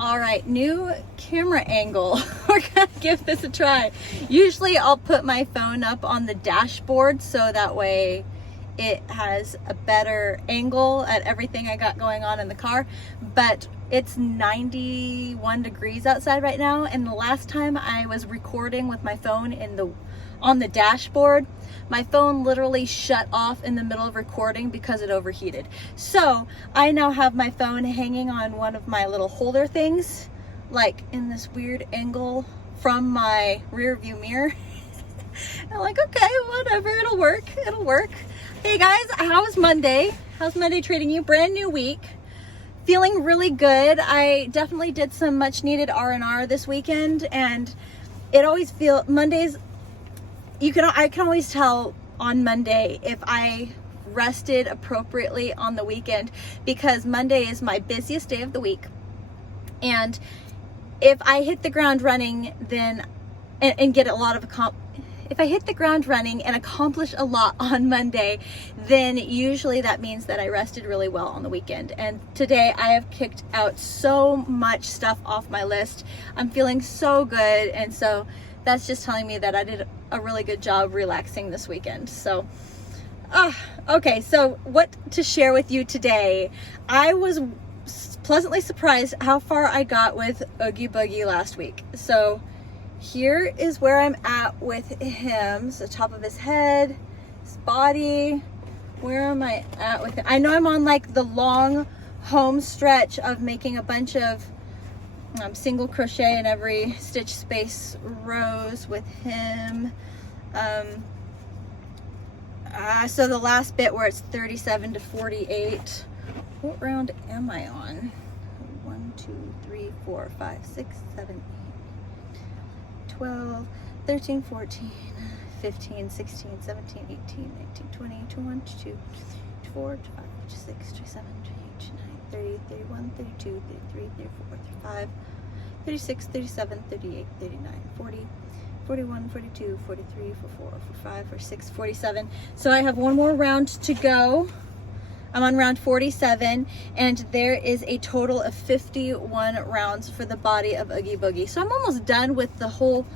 All right, new camera angle. We're gonna give this a try. Usually I'll put my phone up on the dashboard so that way it has a better angle at everything I got going on in the car, but it's 91 degrees outside right now, and the last time I was recording with my phone on the dashboard, my phone literally shut off in the middle of recording because it overheated. So I now have my phone hanging on one of my little holder things, like in this weird angle from my rear view mirror. I'm like, okay, whatever, it'll work. Hey guys, how's Monday? How's Monday treating you? Brand new week. Feeling really good. I definitely did some much needed R&R this weekend, and it always feels Mondays, I can always tell on Monday if I rested appropriately on the weekend, because Monday is my busiest day of the week. And if I hit the ground running and get a lot of if I hit the ground running and accomplish a lot on Monday, then usually that means that I rested really well on the weekend. And today I have kicked out so much stuff off my list. I'm feeling so good, and so that's just telling me that I did a really good job relaxing this weekend. So, okay, so what to share with you today? I was pleasantly surprised how far I got with Oogie Boogie last week. So here is where I'm at with him. So top of his head, his body. Where am I at with him? I know I'm on like the long home stretch of making a bunch of single crochet in every stitch space rows with him. So the last bit where it's 37 to 48. What round am I on? 1, 2, 3, 4, 5, 6, 7, 8. 12, 13, 14, 15, 16, 17, 18, 19, 20, 21, 22, 24, 25, 26, 27, 28, 29, 30, 31, 32, 33, 34, 35, 36, 37, 38, 39, 40, 41, 42, 43, 44, 45, 46, 47. So I have one more round to go. I'm on round 47, and there is a total of 51 rounds for the body of Oogie Boogie. So I'm almost done with the whole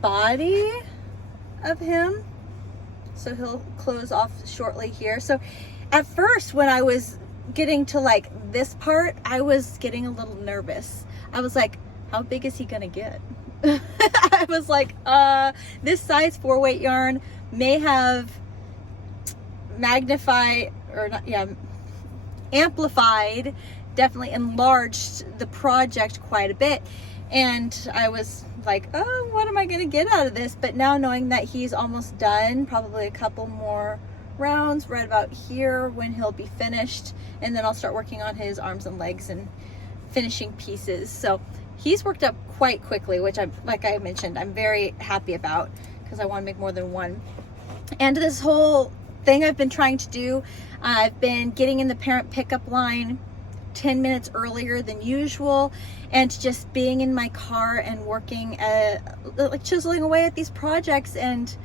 body of him. So he'll close off shortly here. So at first, when I was getting to like this part, I was getting a little nervous. I was like, how big is he gonna get? I was like, this size 4-weight yarn may have amplified, definitely enlarged the project quite a bit. And I was like, oh, what am I gonna get out of this? But now knowing that he's almost done, probably a couple more rounds right about here when he'll be finished, and then I'll start working on his arms and legs and finishing pieces. So he's worked up quite quickly, which like I mentioned, I'm very happy about, because I want to make more than one. And this whole thing I've been trying to do, I've been getting in the parent pickup line 10 minutes earlier than usual, and just being in my car and working like chiseling away at these projects, and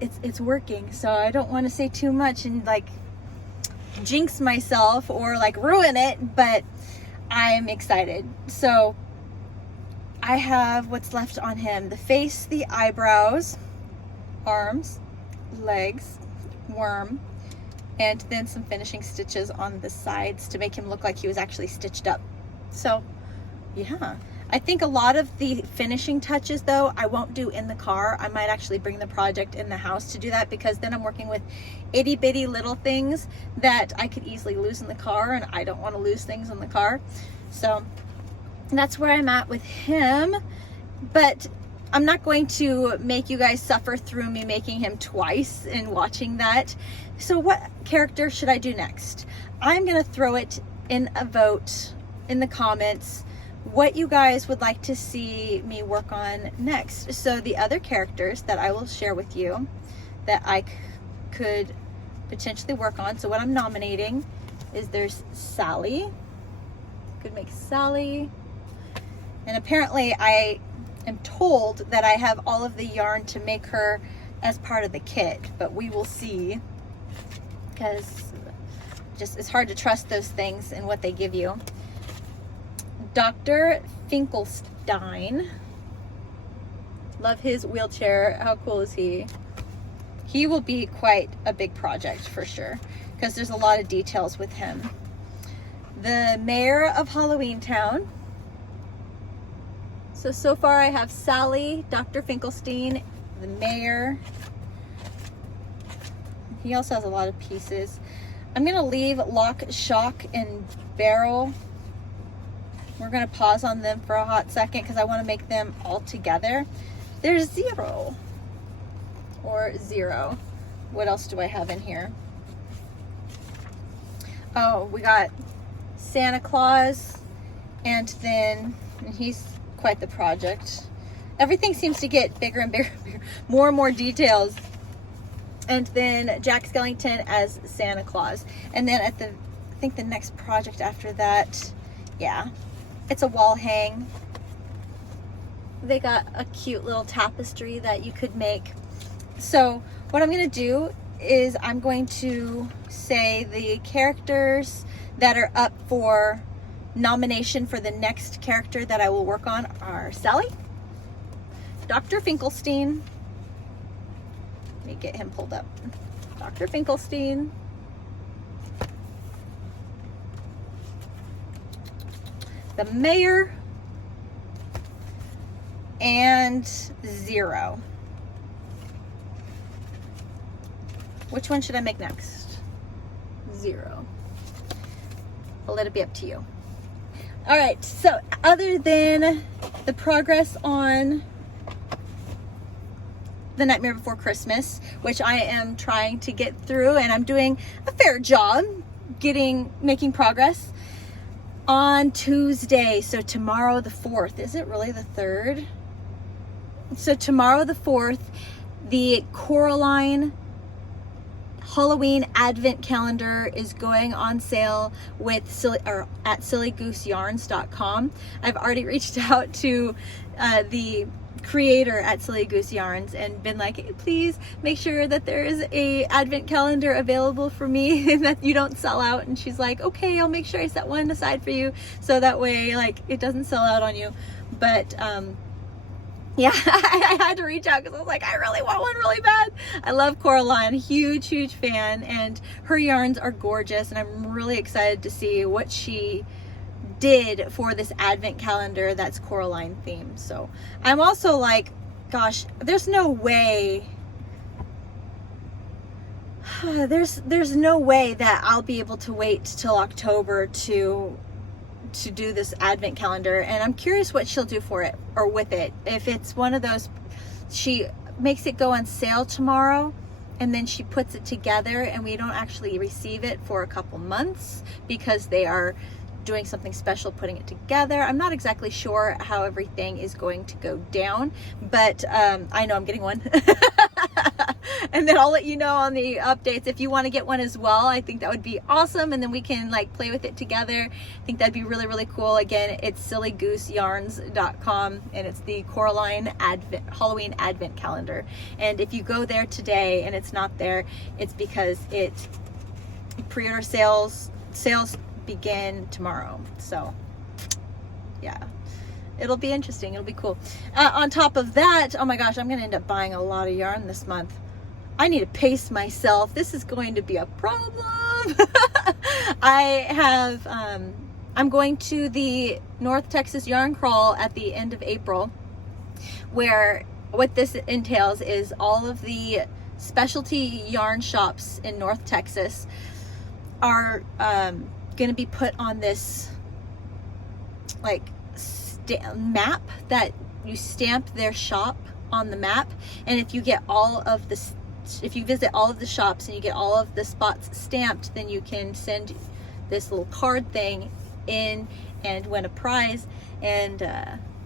it's working. So I don't want to say too much and like jinx myself or like ruin it, but I'm excited. So I have what's left on him: the face, the eyebrows, arms, legs, worm, and then some finishing stitches on the sides to make him look like he was actually stitched up. So yeah, I think a lot of the finishing touches though I won't do in the car. I might actually bring the project in the house to do that, because then I'm working with itty bitty little things that I could easily lose in the car, and I don't want to lose things in the car. So that's where I'm at with him. But I'm not going to make you guys suffer through me making him twice and watching that. So what character should I do next? I'm gonna throw it in a vote in the comments what you guys would like to see me work on next. So the other characters that I will share with you that I could potentially work on. So what I'm nominating is there's Sally. Could make Sally. And apparently I am told that I have all of the yarn to make her as part of the kit, but we will see, because just it's hard to trust those things and what they give you. Dr. Finkelstein. Love his wheelchair. How cool is he? He will be quite a big project for sure, because there's a lot of details with him. The mayor of Halloween Town. So far I have Sally, Dr. Finkelstein, the mayor. He also has a lot of pieces. I'm gonna leave Lock, Shock, and Barrel. We're gonna pause on them for a hot second because I want to make them all together. There's Zero. Or Zero. What else do I have in here? Oh, we got Santa Claus, and then he's quite the project. Everything seems to get bigger and bigger, more and more details. And then Jack Skellington as Santa Claus. And then at I think the next project after that, yeah, it's a wall hang. They got a cute little tapestry that you could make. So what I'm gonna do is I'm going to say the characters that are up for nomination for the next character that I will work on are Sally, Dr. Finkelstein. Let me get him pulled up. Dr. Finkelstein, the mayor, and Zero. Which one should I make next? Zero. I'll let it be up to you. All right, so other than the progress on The Nightmare Before Christmas, which I am trying to get through, and I'm doing a fair job making progress, on Tuesday, so tomorrow the 4th, is it really the 3rd? So tomorrow the 4th, the Coraline Halloween Advent Calendar is going on sale with at SillyGooseYarns.com. I've already reached out to the creator at Silly Goose Yarns and been like, hey, please make sure that there is a advent calendar available for me and that you don't sell out. And she's like, okay, I'll make sure I set one aside for you so that way like it doesn't sell out on you. But yeah, I had to reach out because I was like, I really want one really bad. I love Coraline, huge fan, and her yarns are gorgeous, and I'm really excited to see what she did for this advent calendar that's Coraline themed. So I'm also like, gosh, there's no way there's no way that I'll be able to wait till October to do this advent calendar, and I'm curious what she'll do for it or with it. If it's one of those, she makes it go on sale tomorrow and then she puts it together and we don't actually receive it for a couple months because they are doing something special putting it together. I'm not exactly sure how everything is going to go down, but I know I'm getting one. And then I'll let you know on the updates if you want to get one as well. I think that would be awesome, and then we can like play with it together. I think that'd be really cool. Again, it's SillyGooseYarns.com, and it's the Coraline Halloween Advent Calendar. And if you go there today and it's not there, it's because pre-order sales begin tomorrow. So yeah, it'll be interesting. It'll be cool. On top of that, oh my gosh, I'm gonna end up buying a lot of yarn this month. I need to pace myself. This is going to be a problem. I'm going to the North Texas Yarn Crawl at the end of April, where what this entails is all of the specialty yarn shops in North Texas are going to be put on this like map that you stamp their shop on the map, and if you visit all of the shops and you get all of the spots stamped, then you can send this little card thing in and win a prize. And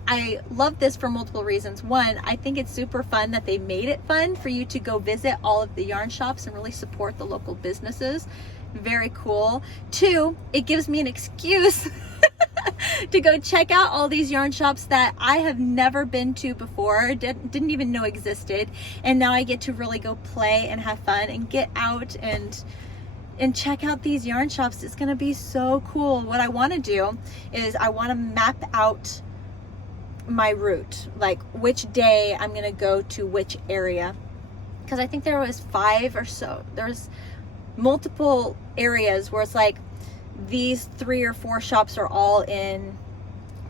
I love this for multiple reasons. One, I think it's super fun that they made it fun for you to go visit all of the yarn shops and really support the local businesses. Very cool. Two, it gives me an excuse to go check out all these yarn shops that I have never been to before, didn't even know existed, and now I get to really go play and have fun and get out and and check out these yarn shops. It's gonna be so cool. What I want to do is I want to map out my route, like which day I'm gonna go to which area, because I think there was 5 or so. There's multiple areas where it's like these 3 or 4 shops are all in,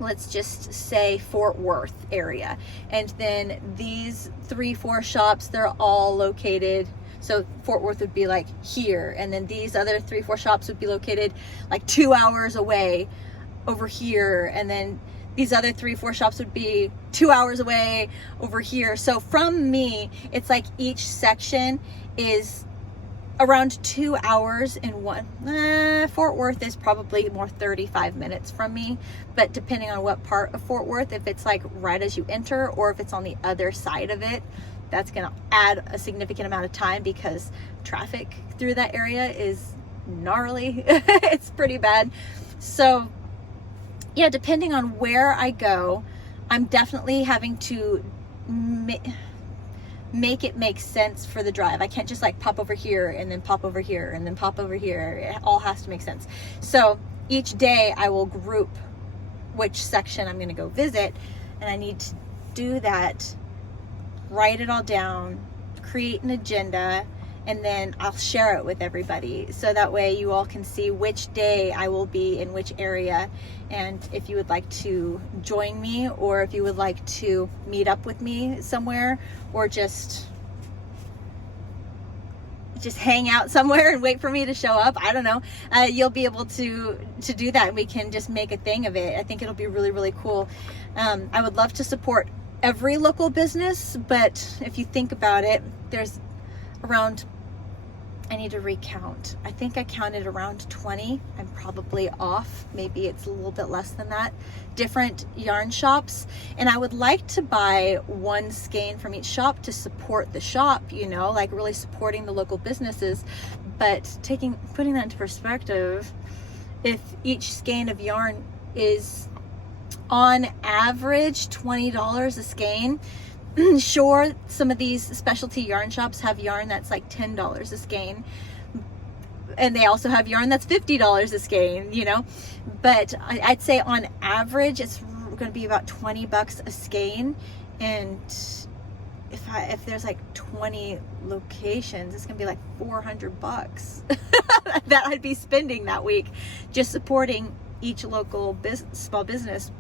let's just say, Fort Worth area, and then these 3-4 shops, they're all located, so Fort Worth would be like here, and then these other 3-4 shops would be located like 2 hours away over here, and then these other 3-4 shops would be 2 hours away over here. So from me, it's like each section is around 2 hours in one. Fort Worth is probably more 35 minutes from me, but depending on what part of Fort Worth, if it's like right as you enter or if it's on the other side of it, that's gonna add a significant amount of time because traffic through that area is gnarly. It's pretty bad. So yeah, depending on where I go, I'm definitely having to make it make sense for the drive. I can't just like pop over here and then pop over here and then pop over here. It all has to make sense. So each day I will group which section I'm going to go visit, and I need to do that, write it all down, create an agenda, and then I'll share it with everybody. So that way you all can see which day I will be in which area. And if you would like to join me, or if you would like to meet up with me somewhere, or just hang out somewhere and wait for me to show up, I don't know, you'll be able to do that, and we can just make a thing of it. I think it'll be really, really cool. I would love to support every local business, but if you think about it, there's around, I need to recount. I think I counted around 20. I'm probably off. Maybe it's a little bit less than that. Different yarn shops. And I would like to buy one skein from each shop to support the shop, you know, like really supporting the local businesses. But putting that into perspective, if each skein of yarn is on average $20 a skein, sure, some of these specialty yarn shops have yarn that's like $10 a skein, and they also have yarn that's $50 a skein, you know, but I'd say on average it's going to be about 20 bucks a skein. And if there's like 20 locations, it's gonna be like 400 bucks that I'd be spending that week just supporting each local small business.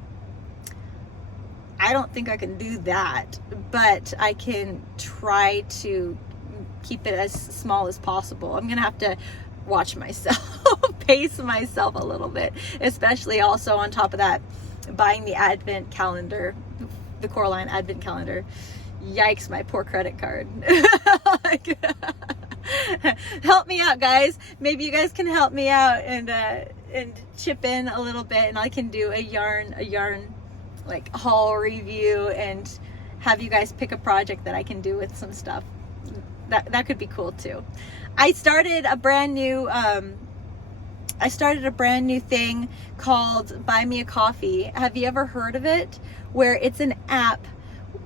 I don't think I can do that, but I can try to keep it as small as possible. I'm gonna have to watch myself, pace myself a little bit, especially also on top of that, buying the advent calendar, the Coraline advent calendar. Yikes, my poor credit card. Help me out, guys. Maybe you guys can help me out and chip in a little bit, and I can do a yarn like haul review and have you guys pick a project that I can do with some stuff. That could be cool too. I started a brand new thing called Buy Me a Coffee. Have you ever heard of it? Where it's an app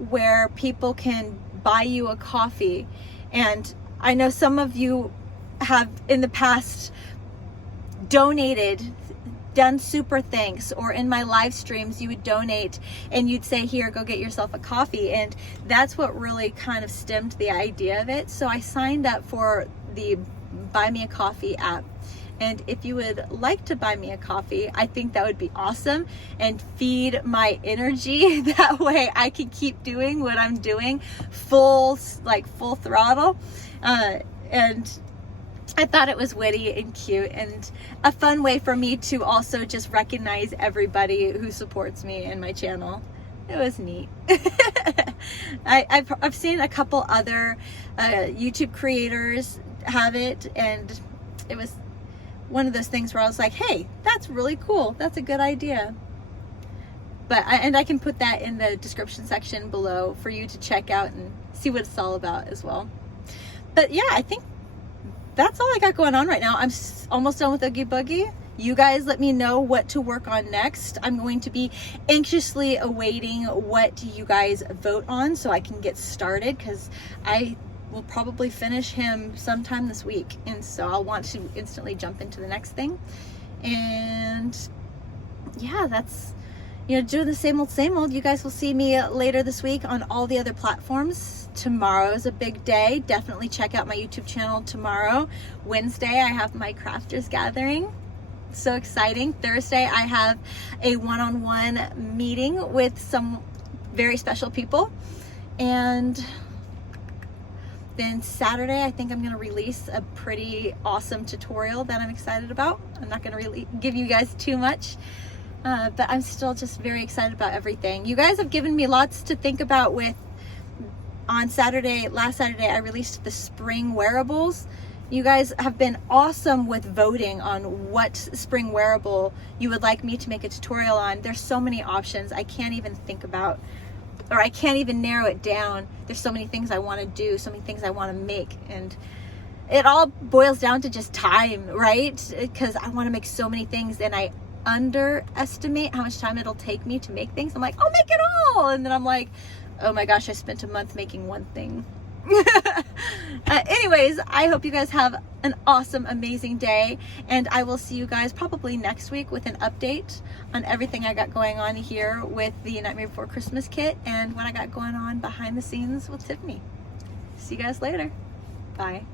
where people can buy you a coffee. And I know some of you have in the past donated, done super thanks, or in my live streams you would donate and you'd say, here, go get yourself a coffee. And that's what really kind of stemmed the idea of it. So I signed up for the Buy Me a Coffee app. And if you would like to buy me a coffee, I think that would be awesome and feed my energy. That way I can keep doing what I'm doing full throttle. And I thought it was witty and cute and a fun way for me to also just recognize everybody who supports me and my channel. It was neat. I've seen a couple other YouTube creators have it, and it was one of those things where I was like, hey, that's really cool. That's a good idea. But I can put that in the description section below for you to check out and see what it's all about as well. But yeah, I think that's all I got going on right now. I'm almost done with Oogie Boogie. You guys let me know what to work on next. I'm going to be anxiously awaiting what you guys vote on so I can get started, because I will probably finish him sometime this week, and so I'll want to instantly jump into the next thing. And yeah, that's, you know, doing the same old. You guys will see me later this week on all the other platforms. Tomorrow is a big day. Definitely check out my YouTube channel tomorrow. Wednesday, I have my crafters gathering. So exciting. Thursday, I have a one-on-one meeting with some very special people. And then Saturday, I think I'm going to release a pretty awesome tutorial that I'm excited about. I'm not going to really give you guys too much. But I'm still just very excited about everything. You guys have given me lots to think about with, on Saturday, last Saturday, I released the spring wearables. You guys have been awesome with voting on what spring wearable you would like me to make a tutorial on. There's so many options I can't even think about, or I can't even narrow it down. There's so many things I want to do, so many things I want to make, and it all boils down to just time, right? Because I want to make so many things, and I underestimate how much time it'll take me to make things. I'm like, I'll make it all, and then I'm like, oh my gosh, I spent a month making one thing. Anyways, I hope you guys have an awesome, amazing day, and I will see you guys probably next week with an update on everything I got going on here with the Nightmare Before Christmas kit and what I got going on behind the scenes with Tiffany. See you guys later. Bye.